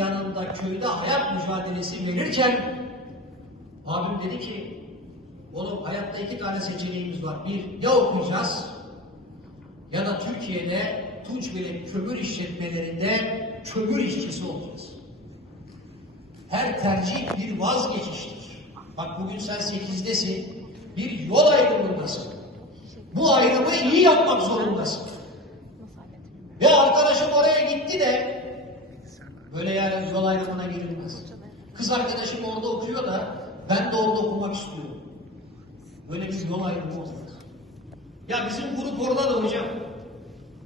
yanında köyde hayat mücadelesi verirken abim dedi ki oğlum hayatta iki tane seçeneğimiz var. Bir ya okuyacağız ya da Türkiye'de Tunçbeli kömür işletmelerinde kömür işçisi olacağız. Her tercih bir vazgeçiştir. Bak bugün sen 8'desin, bir yol ayrımındasın. Bu ayrımı iyi yapmak zorundasın. Ve arkadaşım oraya gitti de böyle yani yol ayrımına girilmez. Kız arkadaşım orada okuyor da ben de orada okumak istiyorum. Böyle bir yol ayrımı olmaz. Ya bizim grup orada da hocam.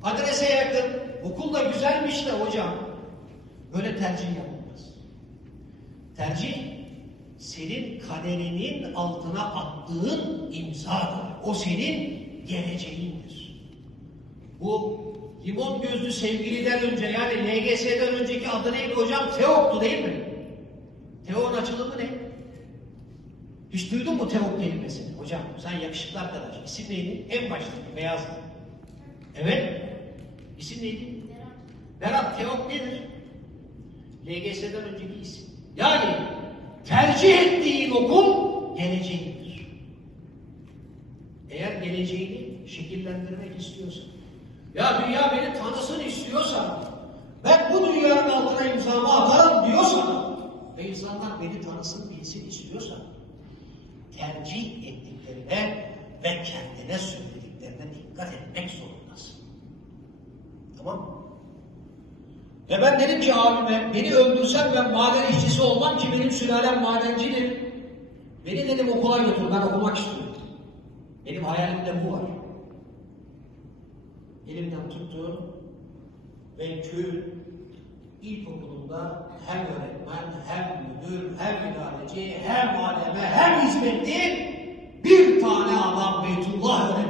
Adrese yakın, okul da güzelmiş de hocam. Böyle tercih yapılmaz. Tercih senin kaderinin altına attığın imzadır. O senin geleceğindir. Bu limon gözlü sevgiliden önce yani LGS'den önceki adı neydi hocam? Teok'tu değil mi? Teok'un açılımı ne? Hiç duydun mu Teok kelimesini? Hocam sen yakışıklı arkadaş. İsim neydi? En baştaki beyazdı. Evet. İsim neydi? Berat Teok nedir? LGS'den önceki isim. Yani tercih ettiğin okul geleceğindir. Eğer geleceğini şekillendirmek istiyorsan, ya dünya beni tanısın istiyorsan, ben bu dünyanın altına imzamı atarım diyorsan ve insanlar beni tanısın bilsin istiyorsan, tercih ettiklerine ve kendine söylediklerine dikkat etmek zorundasın. Tamam? Ve ben dedim ki abime, beni öldürsen ben maden işçisi olmam ki benim sülalem madencidir. Beni dedim okula götür, ben okumak istiyorum. Benim hayalimde bu var elimden tuttuğum ve köyün ilkokulunda hem öğretmen, hem müdür, hem idareci, hem aleme, hem hizmetli bir tane adam Beytullah öğretmen.